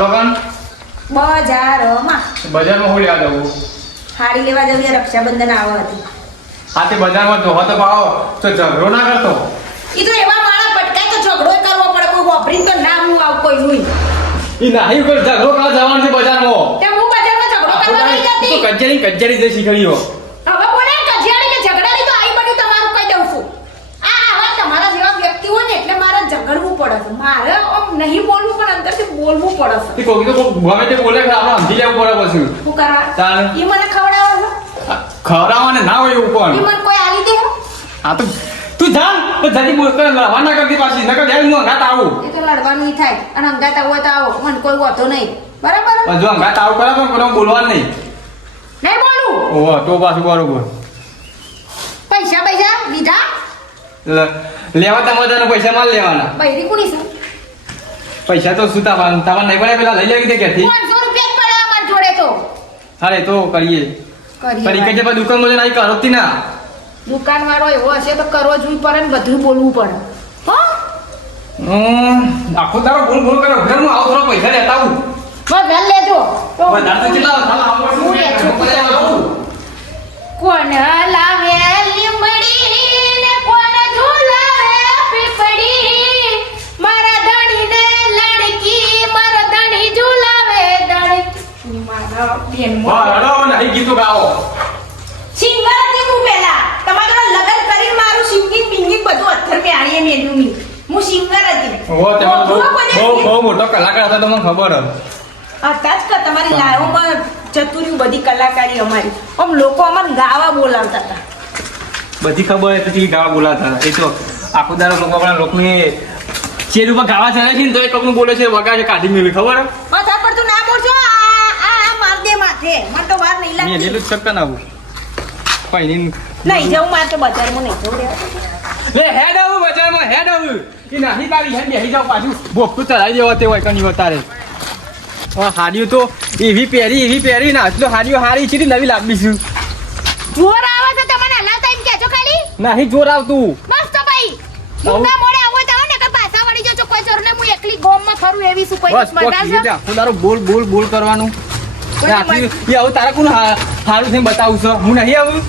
તો કન બજારમાં હું લેવા જવું? હાડી લેવા જવી રક્ષાબંધન આવે હતી. આ તે બજારમાં જો તો પાવો તો ઝઘડો ના કરતો. ઈ તો એવા માળા પટકાય તો ઝઘડો કરવો પડે. કોઈ વાપરીને તો ના હું આવ કોઈ નહીં. ઈ નહીં કોઈ ઝઘડો કરવા જવાનું છે બજારમાં. તે હું બજારમાં ઝઘડો કરવા નહીં જતી. તો કજ્જારી જે શીખડીઓ. હવે બોલે કજિયારી કે ઝઘડાની તો આઈ બની તમારું કહી દઉં છું. આવા તમારા જેવા વ્યક્તિ હોય ને એટલે મારે ઝઘડવું પડે છે. મારે આમ નહીં બોલવું પણ અંદરથી બોલવું પડે છે. ઈ કોઈ તો ગમે તે બોલે કે આપણે સમજી જવું પડે પછી. શું કરવા? ચાલ. ઈ મને ખવડાવો છો? ખવડાવવાને ના હોય એવું પણ. ઈ મને કોઈ આલી દે? આ તો તું જા તો જલ્દી બોલ કર વાના કરતી પાછી નકર જાય હું અંગાત આવું. એ તો લડવાનું થાય અને અંગાત આવો તો આવો મને કોઈ વાતો નહીં. બરાબર? જો અંગાત આવું કરે પણ કોઈ બોલવાનું નહીં. નહીં બોલું. ઓહો તો પાછું બરોબર. પૈસા લીધા? લેવા તમારે પૈસા માલ લેવાના. બૈરી કોની છે? પૈસા તો શું તાવા નહીં પડે પેલા લઈ લેવી દે ક્યાંથી? 500 રૂપિયા જ પડે અમાર જોડે તો. અરે તો કરીએ. કરી કે જે દુકાન માં જઈને કરતી ના. દુકાન વાળો એવો હશે તો કરવો જ પડે ને બધું બોલવું પડે. હો? આખો તારો બોલ કરો ઘર હું આવું થોડા પૈસા લેતા આવું. વેલ લેજો. તો વધારે તો કેટલા થાલા આવું હું એ છું. કોણ લાવે લીમડી ને કોણ ઝુલાવે પીપડી મારા ધણીને લડકી મારા ધણી ઝુલાવે દડકી મારા બેન હડો નહીં ગીતો ગાઓ. સિંગર હતી હું પેલા તમારા લગન કરીને મારું સિંગિંગ બિંગિંગ બધું અત્તર મે આણીએ મેલ્યું ની હું સિંગર હતી. ઓ તમે બહુ મોટો કલાકાર હતા તમને ખબર હતી. હતા જ કે તમારી લાઈવમાં ચતુર્યું બધી કલાકારી અમારી આમ લોકો અમને ગાવા બોલાવતા હતા. બધી ખબર હતી કે ગાવા બોલાતા હતા. એ તો આખો દારો લોકો આપણા લોકને ચેર ઉપર ગાવા ચડે છે ને તો એ કોકનું બોલે છે વગાડે કાઢી મેળવી ખબર માથા પર તું ના બોલજો. આ માર દે માથે મને તો વાર નહીં મેં લાગતી. એટલું જ શકતા ના આવું કોઈ નહીં જવું મારે તો બજારમાં નહીં જવું લે હેડ આવું બજારમાં હેડ આવું એ નાહી તારી હેડ બેહી જાવ પાછું બોકું ચડાઈ દેવા તે હોય કની વતારે હાડીઓ તો એવી પહેરી ના તો હાડીઓ હારી છે નવી લાવીશું. જોર આવે છે તમને હલાવતા એમ કહેજો ખાલી નહીં જોર આવતું મસ્ત ભાઈ મુંગા મોડે આવો તો ને કે પાછા વળી જજો કોઈ ચોરને હું એકલી ગોમમાં ફરું એવી શું કોઈ બસ મજા છે. આખું તારું બોલ કરવાનું આવું તારે કોણ હારું થઈને બતાવું છો હું નહીં આવું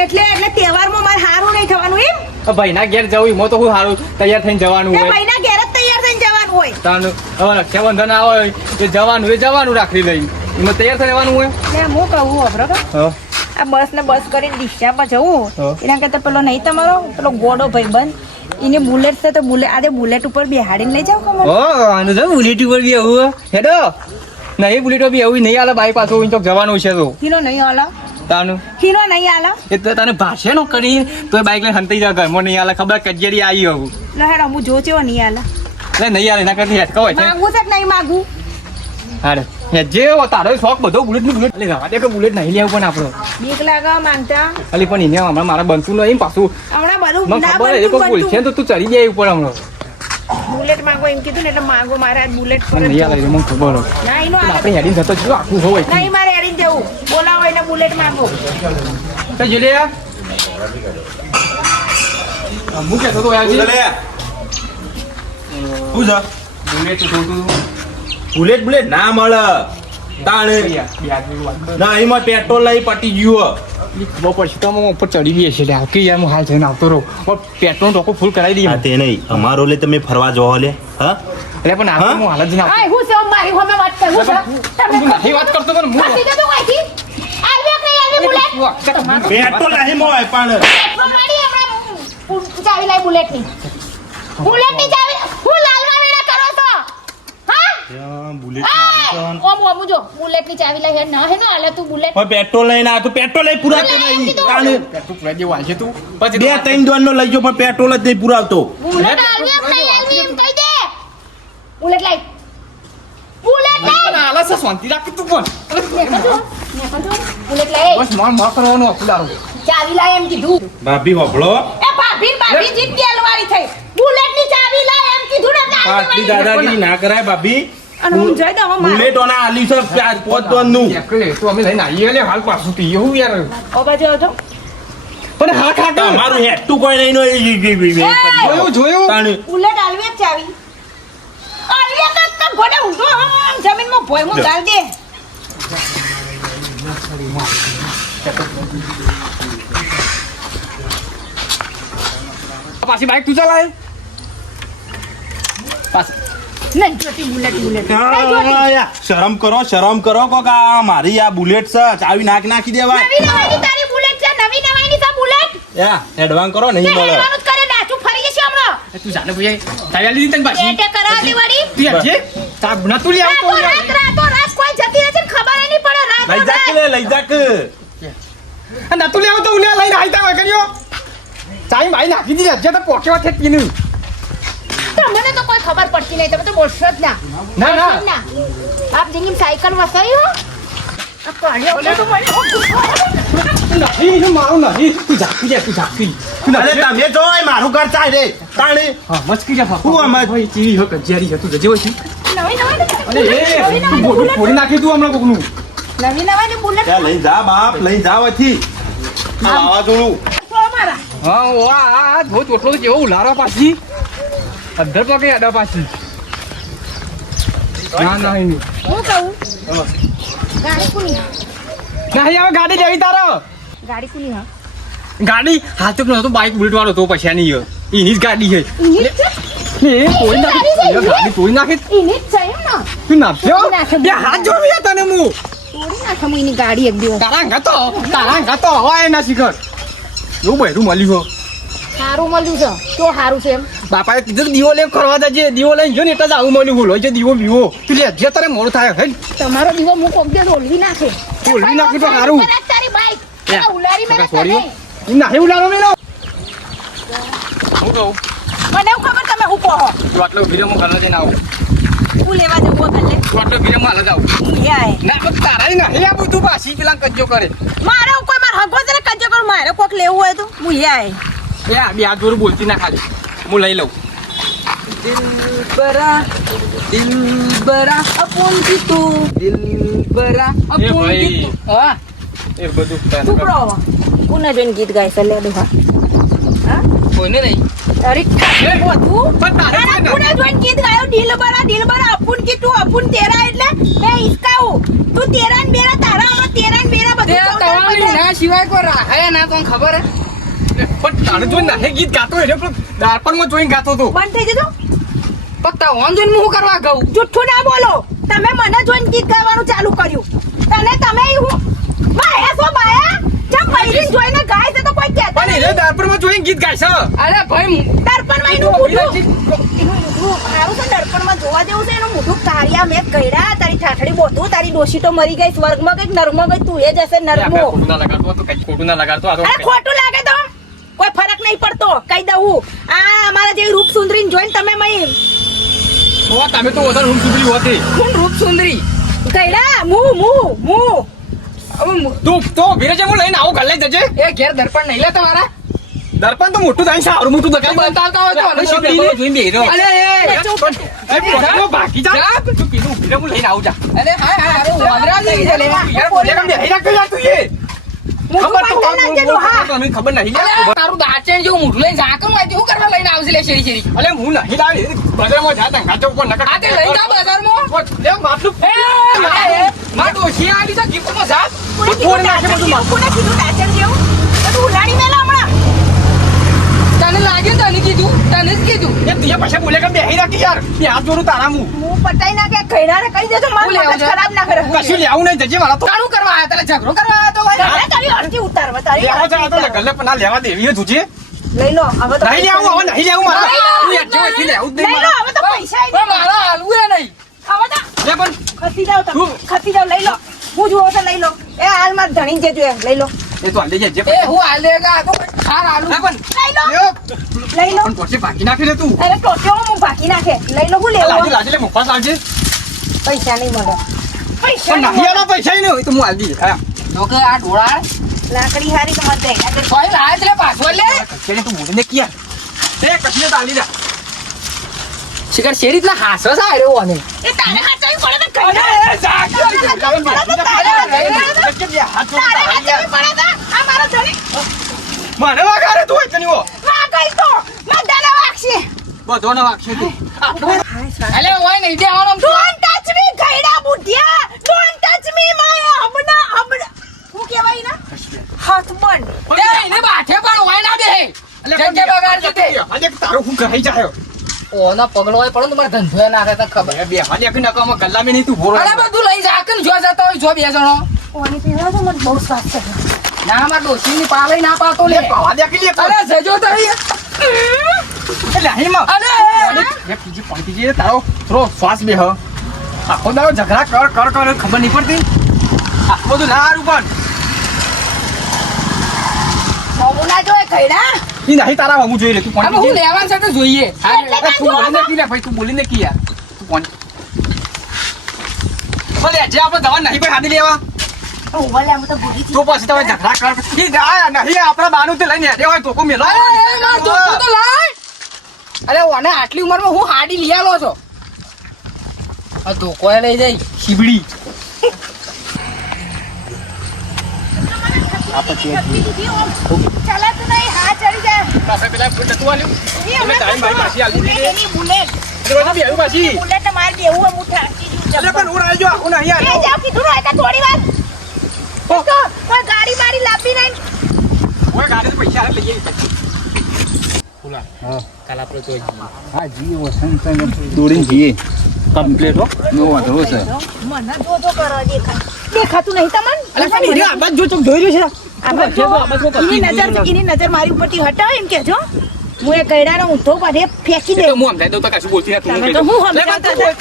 એટલે તહેવારમાં મારે હારું નહીં થવાનું એમ. ભાઈના ઘેર જવું એમાં તો હું હારું તૈયાર થઈને જવાનું એ હોય. ભાઈના ઘેર જ તૈયાર થઈને જવાનું હોય. તાનું હવે રક્ષાબંધન આવે એ જવાનું રાખી લઈ એમાં તૈયાર થઈ જવાનું હોય. ને હું કહું બરોબર આ બસ કરીને ડિસ્ચામાં જવું એના કરતા પેલો નહીં તમારો પેલો ગોડો ભાઈબંધ એને બુલેટ છે તો બુલેટ ઉપર બેહાડીને લઈ જાવ કમર. આનું તો બુલેટ ઉપર બી આવું હેડો નહીં બુલેટો બી આવું નહીં આલે બાઈક પાછું તો જવાનું છે તો હીરો નહીં આલા તાનું હીરો નહીં આલા એ તો તને ભાષે નો કરી તો બાઈક લઈને હંતાઈ જા ઘરમાં નહીં આલે ખબર કજેરી આવી આવું લહેડ હું જોચેવો નહીં આલા એટલે નહીં આલે એના કરતી હેડ કહો માંગુ છે કે નહીં માંગુ હારે જે તારો શોખ બધો બુલેટ નું બુલેટ અલી રવા દે કે બુલેટ નહીં લેવું પણ આપણો બીક લાગે માંગતા અલી પણ એને હમણાં મારા બનતું નહીં પાછું હમણાં બધું મને ના ખબર એ કોઈ બોલશે તો તું ચડી જાય ઉપર હમણાં બુલેટ માંગો એમ કીધું ને એટલે માંગો મારે આજ બુલેટ પર પણ નહીં આલે મને ખબર હોય ના એનો આપણે હેડીને જતો જો આખું હોય નહીં મારે એડીને જવું બોલાવો એને બુલેટ માંગો તો જોલે યાર હું કહેતો તો યાર લે હું છે બુલેટ છોટું બુલેટ ના મળે તાણે ના એમાં પેટ્રોલ લઈ પટી ગયું ખબર પડશે તો ઉપર ચડી ગઈ છે લ્યા કે યાર હું હાલ જઈને આવતો રહું પેટ્રોલ ટોકો ફૂલ કરાવી દઈએ તે નહીં અમારો લે તમે ફરવા જોવો લે હા એટલે પણ આ હું હાલ જ ના આય હું છે મારી હોમે વાત કરું છું હું નહીં વાત કરતો પણ હું સીધો તો વાઈથી આવ્યો કે આવી બુલેટ પેટ્રોલ નહીં મોય પણ પેટ્રોલ મારી હમણાં ચાવી લાઈ બુલેટ ની ચાવી હું લાલવા વેડા કરો છો હા બુલેટ ઓમ જો બુલેટ ની ચાવી લઈ હે ના આલે તું બુલેટ પણ પેટ્રોલ લઈને આ તો પેટ્રોલ લઈ પુરાવતો નહીં તાણે તું પૂરા જેવું હાલ છે તું પછી 2-3 દોનનો લઈ જો પણ પેટ્રોલ જ નહીં પુરાવતો બુલેટ આલવી એમ નહીં આલવી એમ કહી દે બુલેટ લઈ આલા છે શાંતિ રાખ તું પણ બુલેટ લઈ બસ માર કરવાનો અપલારો ચાવી લાય એમ કીધું ભાભી હોભળો એ ભાભી જીત ગેલવારી થઈ બુલેટ ની ચાવી લાય એમ કીધું ને આટલી દાદાગીરી ના કરાય ભાભી અને હું જઈ દઉં હવે બુલેટ ઓના આલી છે 4-5 દોનનું તો અમે લઈને આવીએ લે હાલ પાછું તી એવું યાર ઓ બાજુ આવજો પણ હા ખાટો તમારું હેટું કોઈ નહીં નો જોયું તાણે બુલેટ આલવી જ ચાવી આલવી તો ગોડે ઊંધો જમીનમાં પોયમો ગાલ દે. પાછી બાઈક તું ચલાય પાછી નહીં જોતી બુલેટ બુલેટ. નહીં જોતી. શરમ કરો કોક આ મારી આ બુલેટ છે ચાવી નાખી દેવાય નવી નવાઈની તારી બુલેટ છે, નવી નવાઈની છે બુલેટ. યા એડવાન્સ કરો નહીં તે મળે હેડવાનું જ કરે, ડાચું ફરી જશે હમણાં. તું જાને ભાઈ ચાવી લીધી તને પાછી પેટે કરાવતી વળી. તું યાર જે તાર ગુના તું લે આવતો રાત કોઈ જતી રહે છે ને ખબર ય નહીં પડે. લઈ જા કે ના તું લે આવતો ઉલે લઈને આઈતા હોય કર્યો ચાવી ભાઈ નાખી દીધી હજે તો પોકેવા છે પીનું તમને તો કોઈ ખબર પડતી નહીં, તમે તો બોલશો જ ના. ના ના બોલશો જ ના. આપ જિંદગી સાયકલ વસાઈ હો. આ પાડ્યો તો મને નહીં હું મારું નહીં તું ઝાકી તું ઝાકી તું અરે તમે જો એ મારું ઘર ચાય રે તાણી હા મસ્કી જા હું આમાં- ભાઈ ચીરી હો કજિયારી હે તું જજે હોય નવી અરે એ નવાઈની બોડું બુલેટ. ફોડી નાખી તું હમણાં કોકનું નવી નવાઈની બુલેટ. ત્યાં લઈ જા બાપ લઈ જા વથી વાવાઝોડું તો મારા. હા વાહ આ ધોત ઓટલો તો કેવો ઉલારો પાછી અધર પગે આડા પાછી ના ના નહીં હું કહું ગાડી કુની હા? નહીં હવે ગાડી લેવી તારો ગાડી કુની હા? ગાડી હાલ તો નતો બાઈક બુલેટ વાળો તો પૈસા નહીં એની જ ગાડી છે ઈની જ છે? ને એ તોડી નાખી એ ગાડી તોડી નાખી ઈની જ છે એમ ને? તું નાખ્યો બે હાથ જોડ્યા તને હું તોડી નાખે હું એની ગાડી એક દિવસ. તારા ગાતો હોય ના શીખર એવું બહેરું મળ્યું હો સારું મળ્યું છે. તો સારું છે એમ. બાપાએ કીધું દીવો લઈને ફરવા જજે દીવો લઈને જો ને એટલે જ આવું મળ્યું બોલો છે દીવો બીવો તું લે જે તારે મોડું થાય હે તમારો દીવો હું કોક દે રોલવી નાખે. રોલવી નાખી તો સારું. બરાબર તારી બાઈક. યા, આ ઉલારી મેલે કાકા છોડ્યો? તને. ઈ નાહી ઉલારો મેલો હું કહું મને એવું ખબર તમે હું કહો. તું આટલો ભીડમાં ઘરે જઈને આવું હું લેવા જવું હોય કાલે. તું આટલો ભીડમાં હાલ જ આવું હું યાય. ના પણ તારા નહીં આવું તું પાછી પેલા કજ્જો કરે મારે એવું કોઈ માર હગો છે ને કજ્જો કરું. મારે કોક લેવું હોય તો હું યાય. એ આ બે હાથ જોડું બોલતી ના ખાલી હું લઈ લઉં દિલબરા અપોન તું દિલબરા એ અપોન ભાઈ. તું હા એ બધું ચૂપ રહો. કોને જોઈને ગીત ગાય છે લે દુહા. હા? કોઈને નહીં અરે બધું. પણ તારે અરે કોને? કોને જોઈને ગીત ગાયો? દિલબરા અપુન કી તું અપુન તેરા એટલે એ ઈસકા હું. તું તેરા ને બેરા તારા આમાં તેરા ને બેરા તે બધું તમારી ના સિવાય કોઈ રાહે ના તો ખબર હે પણ તારે જોઈને નાહે ગીત ગાતો એટલે પણ દાળપણમાં જોઈને ગાતો હતો બંધ થઈ જતો. પત્તા ઓન જોઈને હું કરવા ગઉં જુઠ્ઠું ના બોલો. તમે મને જોઈને ગીત ગાવાનું ચાલુ કર્યું. તમે હું માયા છો માયા? જેમ બૈરીને જોઈને ગાય છે તો કોઈ કહેતા પણ નહીં. એ દાળપણમાં જોઈને ગીત ગાય છે અરે ભાઈ દર્પણમાં એનું મોઢું. એનું મોઢું સારું છે. દર્પણમાં જોવા જેવું છે. એનું મોઢું કાળિયા મેં કર્યા. તારી ઠાઠડી બોતું. તારી ડોશી તો મરી ગઈ. સ્વર્ગમાં ગઈ નર્કમાં ગઈ. તું એ જશે નર્કમો. ખોટું ના લગાડતો તો કઈ ખોટું ના લગાડતો આ તો અરે ખોટું લાગે તો કોઈ ફરક નહીં પડતો. કહી દઉં આ અમારા જેવી રૂપ સુંદરીને જોઈને તમે મય ઓ તમે તો વધારે રૂમ સુધરી હોતી કોણ રૂપ સુંદરી કઈડા મુ તું તો વિરેજે હું લઈને આવું ઘર લઈ જજે એ ઘેર દર્પણ નહીં લે તમારા દર્પણ તો મોટું થાય સારું મોટું તો દગાઈ બતાવતા હોય તો હવે શીખડીને જોઈને બેહી રહ્યો. અરે એ પોતાનો બાકી જા તું કીધું ઉભી રહે, હું લઈને આવું જા અરે હા અરે વાંદરા લઈ લે યાર બોલે કેમ બેહી રાખ યાર તું એ ખબર તો મોટું નાખજે ડોહા. તને ખબર નહીં લે અરે તારું દાચણ જેવું મોઢું લઈને ઝાકમ હોય શું કરવા લઈને આવશે લે શેરી શેરી અલે હું નહીં લાવી બજારમાં જા તા ગાચો ઉપર નકા આ તે લઈ જા બજારમાં લે માટલું માં ડોશી આલી તો ગીફ્ટમાં જા કોને ફોન નાખે બધું માં. કોને કીધું ડાચર જેવું? બધું ઉલાડી મેલા હમણાં. તને લાગ્યું તને જ કીધું એ તું પાછા બોલે કે બેહી રાખ યાર બે હાથ જોડું તારા મું હું પટાઈ નાખે કઈડાને કહી દેજો મારું હું લેવું મગજ છે? ખરાબ ના કરે. કશું લેવું નહીં જજે મારા તો તારું કરવા આયા તને ઝઘડો કરવા આયા તો ભાઈ તારે તારી અડધી ઉતારવા, તારી લેવા અડધી જા તો ઉતારવા. ગલ્લે પણ ના લેવા દેવી હે તુજે લઈ લો હવે તો નહીં લેવું હવે નહીં લેવું મારા તું યાર જો થી લેવું જ નહીં લઈ લો મારા હવે તો પૈસા ય પણ નહીં. મારા હાલવું એ નહીં હવે તો લે પણ ખસી જાઓ તમે. શું? ખસી જાઓ, લઈ લો. હું જુઓ તો લઈ લો. એ હાલ માર ધણી જે જોઈએ લઈ લો. એ તો આલે જે એ હું હાલ દેગા આ તો ખાર હાલું ના પણ લઈ લો. લ્યો. લઈ લો. પણ પછી બાકી નાખી લે તું અરે ટોટ્યો હું બાકી નાખે. લઈ લો. હું લાજે લેવું? લાજે લે મુફાસ લાજે પૈસા નહીં મળે. પૈસા પણ નહીં નહીં મળે. આલો પૈસા ય નહીં તો હું આલી હા તો કે આ ઢોળા લાકડી હારી તો મને દે. સોય લાય છે પાછો લે કચેરી તું બોલને કિયા એ કચને તાલી લે શિખર શેરી એટલા હાસો સા રહ્યો અને એ તારે હાચાવી પડે તો કહી દે. તારે હાચાવી પડે તો આ મારો ધણી મને વાગારે તું હોય તની ઓ વાગઈ તો મદાના વાગશે. બધો ના વાગશે તું અલે ઓય નહીં દેવાનો ડોન્ટ ટચ મી ગઈડા બુઢિયા. કહી જાયો ઓના પગલો હોય પડો તમારે ધંધો એ નાખે તને ખબર બે હાલી કે નકામો ગલ્લામાં નહીં તું ભોરો અરે બધું લઈ જા કે જો જતો હોય જો બે જણો ઓની પીવા તો મને બહુ સ્વાદ છે ના માર ડોશીની પાલય ના પાતો લે પાવા દે કે લે અરે જજો તો એટલે અહીં અરે એ પીજી પંકી જે તારો થોડો શ્વાસ બે હ આખો દાડો ઝઘડા કર ખબર નહીં પડતી આ બધું ના હારું પણ મમુના જોય ખૈડા ઈ નહીં તારા હમું જોઈ લે તું હવે કોણ હું લેવાનું છે તો જોઈએ એટલે કાં તું જોવા બોલીને કી લે ભાઈ તું બોલીને કી યાર તું કોણ ભલે જે આપણે દવા નહીં ભાઈ હાડી લેવા ઓવલે આમ તો ભૂલી તો પછી તમે ઝઘડા કર ઈ આ નહીં આપણા બાનું તે લઈને હેડે હોય તો કો મેલો અરે માર ધોકો તો લાય અરે ઓને આટલી ઉંમરમાં હું હાડી લઈ આલો છો આ ધોકો એ લઈ જાય શીબડી ચાલે તું નહીં હા ચડી જાય પાસે પેલા ફૂટ તું આલ્યું તમે ટાઈમ ભાઈ પાછી આલી દીધી એની બુલેટ રોજ બી આવ્યું પાછી બુલેટ માર દેવું હું ઠાકી દઉં એટલે પણ હું આવી જો હું નહીં એ આવ્યો જાવ કીધું રહે તા થોડી વાર તો કોઈ ગાડી મારી લાપી નહીં ઓય ગાડી તો પૈસા લઈ આવી પછી બોલા હા કાલ આપણે તો હા જી વસંત દોડીને જઈએ કમ્પ્લીટ હો નો વાંધો છે મને જો કરો દેખાતું નહીં તમને અરે પણ હીરે આબાદ જો ચમ જોઈ રહ્યો છે એની નજર મારી ઉપરથી હટાવો એમ કેજો હું એ ગયડાનો ઊંધો પાડે ફેંકી દે હું સમજાઈ દઉં તો કશું બોલતી નથી તમે તો હું સમજાવતા હતા.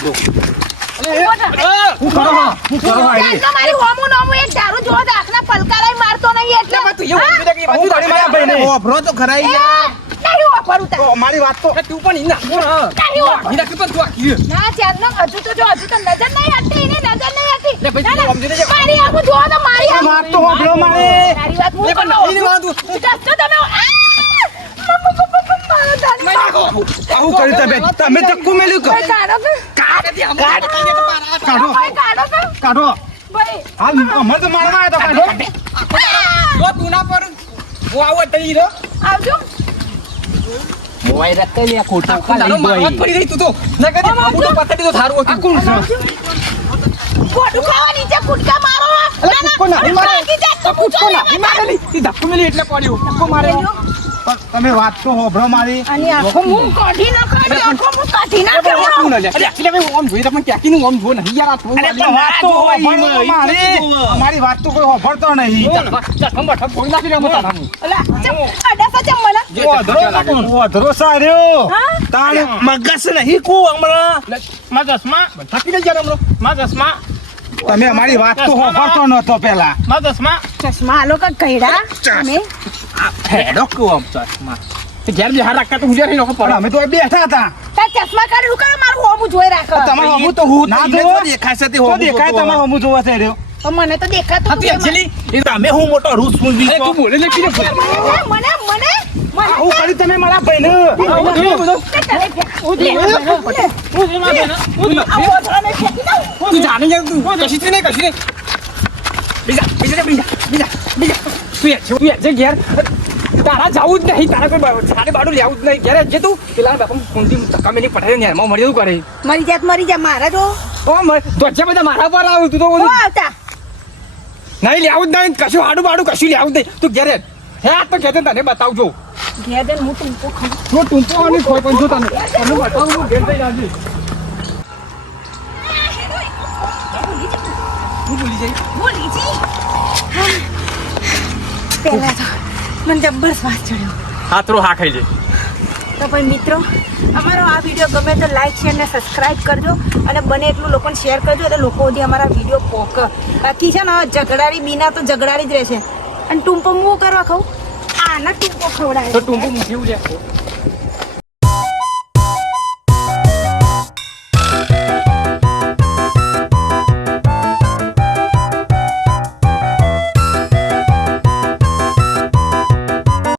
હું કરો હા હું કરો હા જાનનો મારી હોમું નોમું એક દારૂ જોવો તો આંખના પલકારાય મારતો નહીં એટલે તું એવું સમજી કે બધું તારી મારા ભાઈને ઓફરો તો ખરાઈ એ, નહીં વાપરું તાર. મારી વાત તો તું પણ ઈના કોણ હા નહીં વાપરું. ઈના કે પણ તું આખી ના ચાંદનો હજુ તો જો હજુ તો નજર નહીં હટતી એની નજર નહીં હટતી લે ભાઈ, ના, ના, તું સમજી લેજે. મારી આંખો જોવો તો મારી આંખો. વાત તો હોભળો મારે તારી વાત હું લે પણ કહું. નહીં વાંધો જશો તમે મારો જાનનો. આવું કર્યું તમે ચક્કુ મેલ્યું કે ભાઈ કાઢો કે? કાઢો ભાઈ કાઢો કે? કાઢો ભાઈ. હાલ અમે તો મારવા આવ્યા તો કાઢો જો તું ના પર હું આવો તઈ રો આવજો. મોય રતે લે ખોટા તારો મારવા જ પડી રહી તું તો ના કે આબુ તો પતડી તો થારું હતું કોણ ગોટું ખાવા નીચે કૂદકા મારો. ના, ના, કૂદકો નહીં મારે. ભાગી જા તો કૂદકો ના મારેલી ઈ ધક્કો મેલી એટલે પડ્યો કૂદકો મારેલો પણ તમે વાત તો હોભળો મારી આની આંખો મું કાઢી ના કાઢી આંખો મું કાઢી ના તું કાઢી. ના લે અરે આખી ભાઈ ઓમ જોઈ તમને ક્યાંકી નું ઓમ જો નહીં યાર આ થોડું અરે પણ વાત તો હોભળો મારી અમારી વાત તો કોઈ હોભળતો નહીં અલા, ચમ, અડાસા ચમ મને. વધરો સાર્યો હા? તાણે મગસ નહીં કુ હમણાં મગસમાં તમે અમારી વાત તો હોભળતો નતો પેલા ચશ્મા આલો કે કઈડા તમે ઘેર બિહાર રાખતા તો હુજર લોકો પણ અમે તો અહીં બેઠા હતા તાર ચશ્મા કાઢી લુકા મારું હોમું જોઈ રાખ. તમારે હમું તો હું ના ઈને જોવો તો દેખાશે તે તો હોમું દેખાય જોતો તમારે હમું જોવા થઈ રહ્યો પણ મને તો દેખાતું હતું એકચ્યુઅલી એ તમે હું મોટો રૂસ મૂંઝી અરે તું બોલે ને કીધું મને હું કરી તમે મારા ભાઈને તું જાણે યાર તું કશી થી નહીં કશી નહીં બીજા તું જે ઘેર તારા જવું જ નહીં તારા કોઈ સાડે બાડું લેવું જ નહીં ઘેર જે તું પેલા બાપા કુંડી ધક્કા મેલી પટાઈ ને એમાં મળી કરે મરી જા મારા જો ધ્વજા બધા મારા પર આવ્યું તું તો ઓ બધું આવતા નહીં લેવું જ નહીં કશું હાડું બાડું કશું લેવું જ નહીં તું ઘેરે હે આ તો કહેતે તને બતાવજો ઘેર જઈને હું ટૂંકો ખાઉં. જો ટૂંકો અને કોઈ પણ જો તને બતાવું હું ઘેર જઈને આવજે હું ભૂલી જઈ ભૂલી જી. પહેલા તો મને જબ્બર શ્વાસ ચડ્યો. હાથરો હા ખાઈ લે તો પણ મિત્રો અમારો આ વિડીયો ગમે તો લાઈક શેર ને સબસ્ક્રાઇબ કરજો અને બને એટલું લોકોને શેર કરજો એટલે લોકો સુધી અમારા વિડીયો પોક બાકી છે ને હવે ઝઘડારી બીના તો ઝઘડારી જ રહેશે અને ટૂંપો હું કરવા ખાઉં આના ટૂંપો ખવડાવે તો ટૂંકો મૂક્યું છે